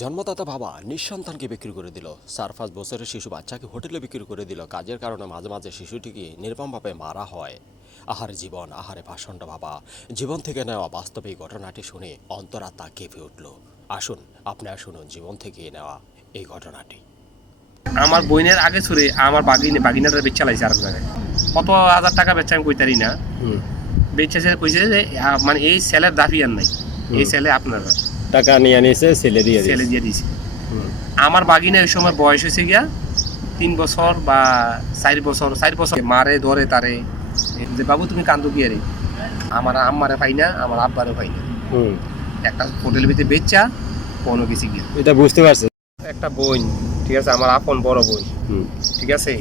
জন্মদাতা বাবা নিঃসন্তানকে বিক্রি করে দিল। 4-5 বছরের শিশু বাচ্চাকে হোটেলে বিক্রি করে দিল। কাজের কারণে মাঝে মাঝে শিশুটিকে নির্মমভাবে মারা হয়। আহারে জীবন, আহারে পাষণ্ড বাবা। জীবন থেকে নেওয়া বাস্তবে এই ঘটনাটি শুনে অন্তরাত্মা কেঁপে উঠল। আসুন আপনারা শুনুন জীবন থেকে নেওয়া এই ঘটনাটি। আমার বইনের আগে ছুড়ে আমার বাগিনাটা বেচা লাইছে আর জায়গায় কত হাজার টাকা বেচা আমি কইতারি না। বেচেছে কইছে যে মানে এই সেলের দাবি আর নাই, এই সেলে আপনারা টাকা নিয়ে নিয়েছে, ছেলে দিয়ে দিয়েছে। আমার বাগিনা ওই সময় বয়স হয়েছে গিয়া 3 বছর বা 4 বছর মারে ধরে তারে যে বাবু তুমি কান্দু কি আরে আমার আম্মারে পাই না, আমার আব্বারে পাই না। একটা হোটেলের ভিতরে বেচা কোনো কিছু গিয়া এটা বুঝতে পারছি। একটা বোন, ঠিক আছে, আমার আপন বড় বোন, ঠিক আছে,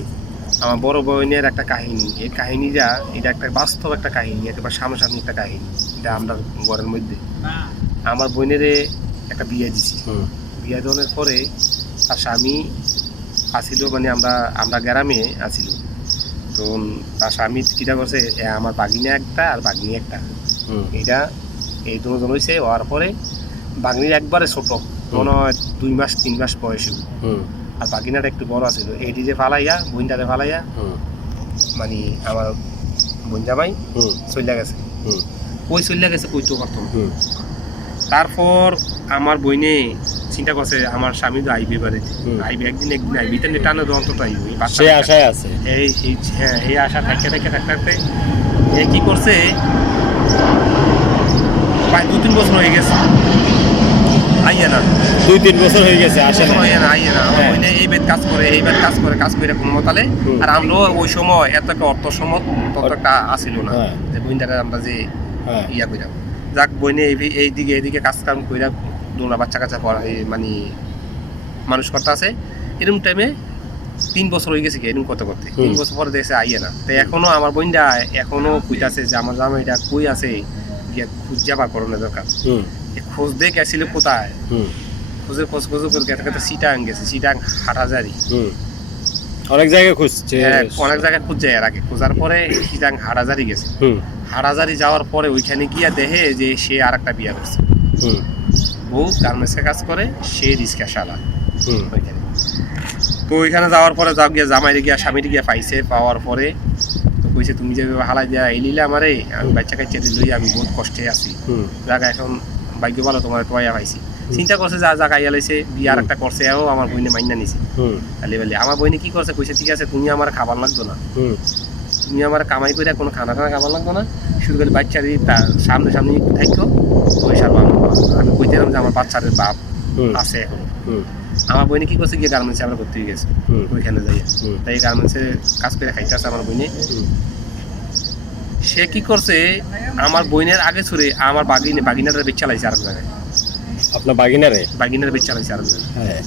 আমার বড় বোনের একটা কাহিনী। এই কাহিনীটা এটা একটা বাস্তব একটা কাহিনী, একেবারে সামনাসামনি একটা কাহিনী। এটা আমরা ঘরের মধ্যে আমার বোনের একটা বিয়ে দিছি। বিয়ে দেওয়ার পরে তার স্বামী আসিল, মানে আমরা গ্রামে আসিল। তো তার স্বামী কিটা করছে, আমার বাগিনা একটা আর বাগিনী একটা, এটা এই দুজন হয়েছে। হওয়ার পরে বাগিনীর একবারে ছোট, মনে হয় 2 মাস 3 মাস বয়স, আর বাগিনাটা একটু বড় আছিল। এইটি যে ফালাইয়া বোনটারে ফালাইয়া মানে আমার বোন জামাই চলে গেছে। ওই চলে গেছে কইতো করতাম। তারপর আমার বইনে চিন্তা করছে আমার স্বামী তো আইবে বাড়িতে, আইবে একদিন আইবে, তাহলে টানে অন্তত আইবে, সে আশায় আছে। হ্যাঁ, এই আশা থাকতে এ কি করছে, প্রায় 2-3 বছর হয়ে গেছে আইয়া না। 2-3 বছর হয়ে গেছে আসে না, আইয়া না। আমার বইনে এই বেদ কাজ করে কোনো মতালে। আর আমরা ওই সময় এত একটা অর্থ সম্মত তত একটা আসিল না যে বইনটাকে আমরা যে ইয়া কইরাম। যাক বইনে এইদিকে কাজ কাম কইরা দোলা বাচ্চা কাচ্চা মানে মানুষ করতে আছে। এরকম টাইমে 3 বছর হয়ে গেছে কি এরকম করতে 3 বছর পরে দেখছে আইয়া না। তো এখনো আমার বোনটা এখনো কইতাছে যে আমার জামাইটা কই আছে, গিয়া খুঁজ যাবার করোনা দরকার। খোঁজ দিয়ে গেছিল কোথায়, খোঁজ করে গেছে সিটাং গেছে, সিটাং হাটহাজারি, অনেক জায়গায় খুঁজছে, অনেক জায়গায় খুঁজছে। এর আগে খোঁজার পরে সিটাং হাটহাজারি গেছে। হাটহাজারি যাওয়ার পরে ওইখানে গিয়া দেখে যে সে আর একটা বিয়ে করছে। বউ গার্মেন্টসে কাজ করে, সে রিক্সা চালা ওইখানে। তো ওইখানে যাওয়ার পরে গিয়া জামাইরে গিয়া স্বামীরে গিয়া পাইছে। পাওয়ার পরে তো কইছে তুমি যে হালাই দিয়া এলিলে আমারে, আমি বাচ্চা কাচ্চা লই আমি বহুত কষ্টে আছি, জায়গা এখন ভাগ্য ভালো তোমার টয়া পাইছি। চিন্তা করছে যা জায়গা আইয়া লাইছে, বিয়ে আর একটা করছে, এও আমার বইনে মাইনা নিছে। খালি বলে আমার বইনে কি করছে, কইছে ঠিক আছে তুমি আমার খাবার লাগতো না, তুমি আমার কামাই করে কোনো খানা খাবার লাগতো না, শুরু করে বাচ্চা দিয়ে তার সামনে একটু থাকতো ওই সার। আমি কইতাম যে আমার বাচ্চাদের বাপ আছে এখন। আমার বইনে কি করছে, গিয়ে গার্মেন্টসে আমরা ভর্তি হয়ে গেছে ওইখানে যাইয়া। তাই গার্মেন্টসে কাজ করে খাইতে আছে আমার বইনে। সে কি করছে, আমার বইনের আগে ছুড়ে আমার বাগিনাটা বেচা লাইছে আর জায়গায়। আপনার বাগিনারে বেচা লাইছে আর জায়গায়।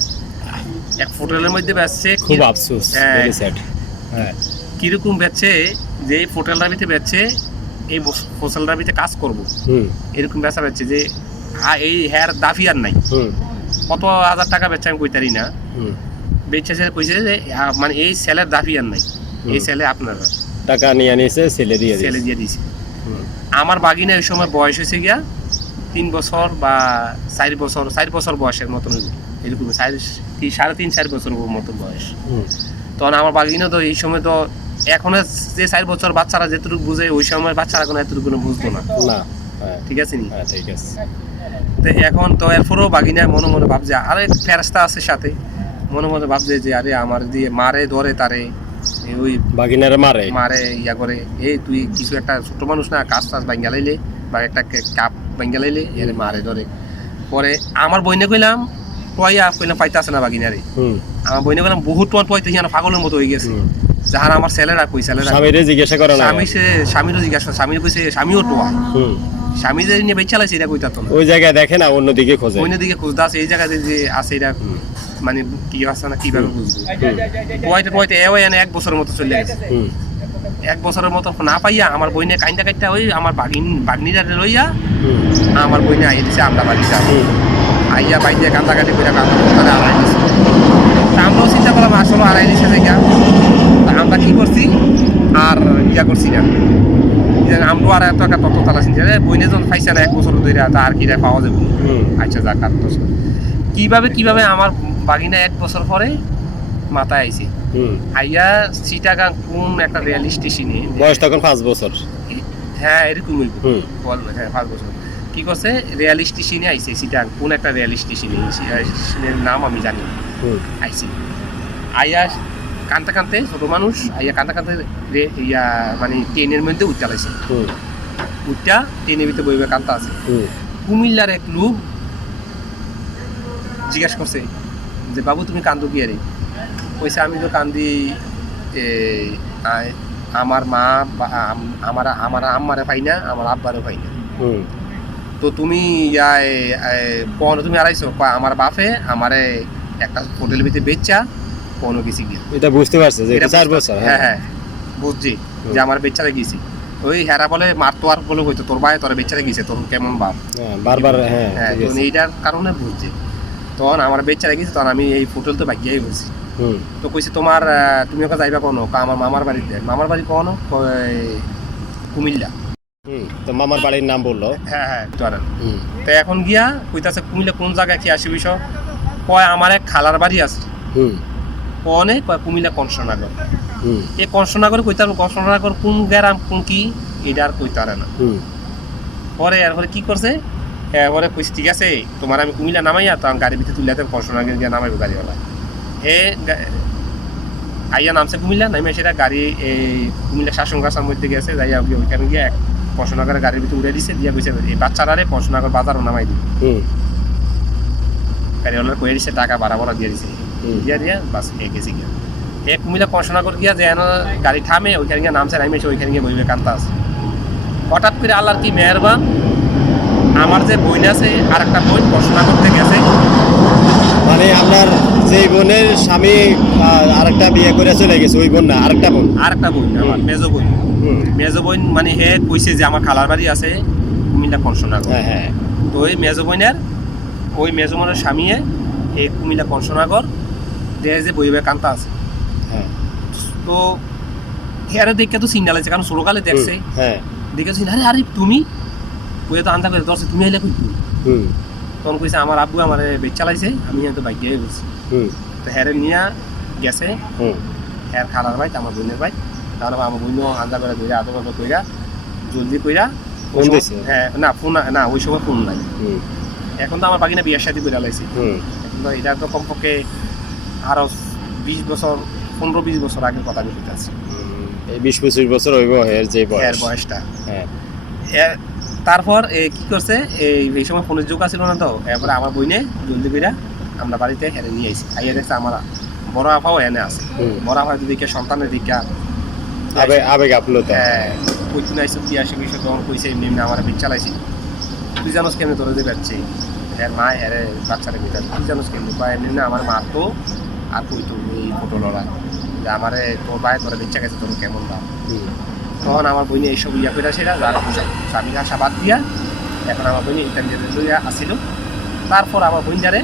এক হোটেলের মধ্যে বেচছে, খুব আফসোস। কিরকম বেচছে, যে এই হোটেলটার ভিতরে বেচছে এই হোটেলটার ভিতরে কাজ করবো, এরকম বেচা বেচছে যে এই হেয়ার দাফি আর নাই। কত হাজার টাকা বেচছে আমি কইতারি না। বেচেছে কইছে যে মানে এই সেলের দাফি আর নাই, এই সেলে আপনারা টাকা নিয়ে নিয়েছে, ছেলে দিয়ে দিয়েছে। আমার বাগিনা ওই সময় বয়স হয়েছে গিয়া 3 বছর বা 4 বছর বয়সের মতন, এরকম 3.5-4 বছর মতন বয়স। তখন আমার বাগিনা তো এই সময় তো এখনো যে 4 বছর বাচ্চারা যেটুকু বুঝে, ওই সময় বাচ্চারা এখন এতটুকু বুঝতো না। ঠিক আছে নি? ঠিক আছে। তো এখন তো এরপরেও বাগিনা মনে মনে ভাবছে, আরে ফেরেশতা আছে সাথে, মনে মনে ভাবছে যে আরে আমার দিয়ে মারে ধরে তারে, ওই বাগিনারে মারে ইয়া করে, এই তুই কিছু একটা ছোট মানুষ না, কাজ ভাঙ্গা লাইলে বা একটা কাপ ভাঙ্গা লাইলে এর মারে ধরে। পরে আমার বইনে কইলাম পাইতাছে না বাগিনারে। আমার বইনে কইলাম বহুত পাইতে পাগলের মতো হয়ে গেছে। যাহার আমার ছেলেরা স্বামীরে জিজ্ঞাসা করে না, স্বামীরও জিজ্ঞাসা, স্বামীর কইছে স্বামীও টোয়া, স্বামী যে নিয়ে বেচা লাইছে এটা কইতাতো না। ওই জায়গায় দেখে না, অন্যদিকে খুঁজতে আছে, এই জায়গাতে যে আছে এটা মানে কি আছে না, কিভাবে বুঝবো। পয়তে এও এনে 1 বছরের মতো চলে গেছে। 1 বছরের মতো না পাইয়া আমার বইনে কাইন্দা ওই আমার বাগনিরা লইয়া আমার বইনে আইয়া দিছে আমরা বাড়িতে। আইয়া বাইরে কান্দাকাটি করে আড়াই দিছে। আমরাও চিন্তা করলাম আসলে আড়াই দিছে জায়গা, আমরা কি করছি আর ইয়া করছি না, আমরাও আর এত একটা তত্ত্ব তালাছি যে বইনে যখন পাইছে না 1 বছর ধরে, আর কি পাওয়া যাবে। আচ্ছা যাক, কিভাবে আমার বাগিনা 1 বছর পরে মাথায় আইছে আইয়া চিটাগাং কোন একটা রেল স্টেশনে, বয়স তখন 5 বছর। হ্যাঁ এরকমই বললো, হ্যাঁ 5 বছর। কি করছে, রেল স্টেশনে আইছে চিটাগাং কোন একটা রেল স্টেশনে, স্টেশনের নাম আমি জানি না। আইছি আইয়া কানতে ছোট মানুষ আইয়া কানতে ইয়া মানে ট্রেনের মধ্যে উঠতে লাইছে, উঠটা ট্রেনের ভিতরে বইবে কান্তা আছে। কুমিল্লার এক লোক জিজ্ঞাসা করছে যে বাবু তুমি কান্দো কি আরে? কইছে আমি তো কান্দি আমার মা আমার আম্মারে পাই না, আমার আব্বারে পাই না। তো তুমি কোন তুমি আড়াইছো আমার বাপে আমারে একটা হোটেলের ভিতরে বেচা কোনো গেছি গিয়ে। এটা বুঝতে পারছে যে এটা 4 বছর। হ্যাঁ হ্যাঁ বুঝছি যে আমার বেচারে গেছি। ওই হেরা বলে মারতো আর বলে হইতো তোর ভাই তোর বেচারে গেছে, তোর কেমন বাপ বারবার। হ্যাঁ তো এইটার কারণে বুঝছি। তখন আমার বেচারে গেছে, তখন আমি এই হোটেল তো বাগিয়াই বলছি। তো কইছে তোমার তুমি ওকে যাইবা কোনো? আমার মামার বাড়িতে। মামার বাড়ি কোনো? কুমিল্লা। তো মামার বাড়ির নাম বললো। হ্যাঁ হ্যাঁ জানেন। তো এখন গিয়া কইতাছে কুমিল্লা কোন জায়গায় কি আসি বিষয়? কয় আমার এক খালার বাড়ি আছে। কনে কয় কুমিল্লা কংসনগর। এই কংসনগর কইতে পারবো, কংসনগর কোন গ্রাম কোন কি এটা আর কইতে পারে না। পরে এরপরে কি করছে, এরপরে কইছে ঠিক আছে তোমার আমি কুমিল্লা নামাইয়া তখন গাড়ির ভিতরে তুলে কংসনগর গিয়ে নামাইবো গাড়িওয়ালা। হে আইয়া নামছে কুমিল্লা, নামে সেটা গাড়ি এই কুমিল্লা শাসন গাছার মধ্যে গেছে, যাইয়া ওইখানে গিয়ে কংসনগরের গাড়ির ভিতরে উড়ে দিছে, দিয়া কইছে এই বাচ্চারারে কংসনগর বাজারও নামাই দিই। গাড়িওয়ালার কয়ে দিছে টাকা বাড়া দিয়ে দিছে, দিয়া বাস গেছি গিয়া। কুমিল্লা কংসনগর গিয়া যেন গাড়ি থামে ওইখানে গিয়ে নামছে, নামে এসে ওইখানে গিয়ে বইবে কান্তা আছে। হঠাৎ করে আল্লাহর কি মেহেরবান, আমার যে বোন আছে আর একটা বোন কংসনগর থেকে গেছে। মানে আপনার যে বোনের স্বামী আরেকটা বিয়ে করে চলে গেছে, ওই বোন না আরেকটা বোন? আরেকটা বোন আমার মেজো বোন। মেজো বোন মানে হে কইছে যে আমার খালার বাড়ি আছে কুমিল্লা কংসনগর। হ্যাঁ। তো ওই মেজো বোনের ওই মেজো বোনের স্বামীয়ে এই কুমিল্লা কংসনগর দেয় যে বইবে কান্তা আছে। তো হেয়ারে দেখে তো সিগনাল আছে, কারণ ছোটকালে দেখছে। দেখে আরে আরে তুমি কইয়া তো আন্দা করে ধরছে, তুমি আইলে কই? তখন কইছে আমার আব্বু আমার বেচ চালাইছে, আমি তো বাইক দিয়ে গেছি। তো হ্যারে নিয়ে গেছে হ্যার খালার ভাই আমার বোনের ভাই। তাহলে আমার বোন আন্দা করে ধরে আদর আদর কইরা জলদি কইরা। হ্যাঁ না ফোন না, ওই সময় ফোন নাই। এখন তো আমার বাগিনা বিয়ার সাথে করে লাইছে। এখন তো এটা তো কমপক্ষে আরো 20 বছর 15-20 বছর আগের কথা আমি বলতেছি। এই 20-25 বছর হইব এর যে বয়সটা। তারপর কি করছে, এই সময় ফোনের যুগ ছিল না, তো এরপরে আমার বইনে জলদি করে আমরা বাড়িতে হেরে নিয়ে আইছি। আইয়া দেখছে আমার বড় আপাও এনে আছে। বড় আপা দিকে সন্তানের দিকে আবেগ আপ্লুত। কই তুই আইসো কি আসে বিষয়, তখন কইছে এমনি এমনি আমার বিচ চালাইছি। তুই জানোস কেমনি তোর যে বেড়ছে এর মা হেরে বাচ্চারা ভিতরে, তুই জানোস কেমনি? বা এমনি না আমার মারতো আর কইতো এই ফটো লড়া যে আমারে তোর ভাই তোরা বিচ্ছা গেছে, তোর কেমন দাম। তখন আমার বইনে এইসব ইয়া করে সেটা যারা স্বামী আশা বাদ দিয়া এখন আমার বইনে ইন্টারনেট লইয়া আসিল। তারপর আমার বইনটারে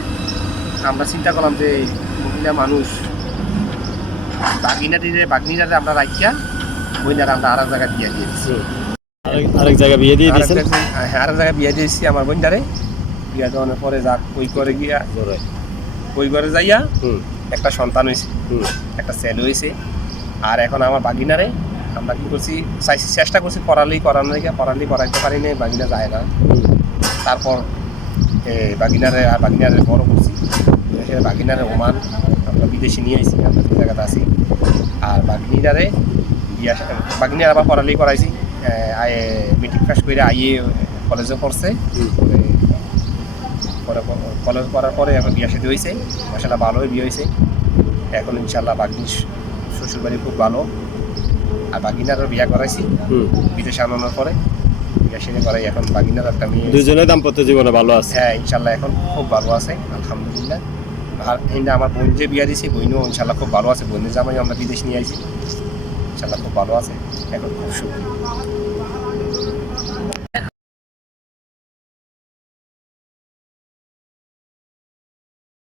আমরা চিন্তা করলাম যে মহিলা মানুষ বাগনিটারে আমরা রাখিয়া বইনারে আমরা আরেক জায়গায় বিয়ে দিয়ে দিচ্ছি। আরেক জায়গায় বিয়ে দিয়ে দিয়েছি। হ্যাঁ আরেক জায়গায় বিয়ে দিয়েছি আমার বইনটারে। বিয়ে দেওয়ানোর পরে যাক ওই করে গিয়া ওই ঘরে যাইয়া একটা সন্তান হয়েছে, একটা ছেলে হয়েছে। আর এখন আমার বাগিনারে আমরা কি করছি, চেষ্টা করছি পড়ালেই করাইতে পারি না, বাগিনা যায় না। তারপর বাগিনারে বড় করছি, বাগিনারে ওমান আমরা বিদেশে নিয়ে আসছি, আমরা যে জায়গাতে আছি। আর বাগিনার আবার পড়ালেই করাইছি, মেট্রিক পাস করে আইএ কলেজে পড়ছে। কলেজ করার পরে এখন বিয়ে সাথে হয়েছে, মাসাল্লাহ ভালোই বিয়ে হয়েছে। এখন ইনশাল্লাহ বাগনির শ্বশুরবাড়ি খুব ভালো। আর বাগিনারও বিয়ে করাইছি বিদেশে আনানোর পরে, বিয়ে সেরে করাই এখন বাগিনার একটা মেয়ে। দুজনে দাম্পত্য জীবনে ভালো আছে? হ্যাঁ ইনশাল্লাহ এখন খুব ভালো আছে আলহামদুলিল্লাহ। আর আমার বোন যে বিয়ে দিয়েছি, বোনও ইনশাল্লাহ খুব ভালো আছে। বোনের জামাই আমরা বিদেশ নিয়ে আইছি, ইনশাল্লাহ খুব ভালো আছে, এখন খুব সুখী।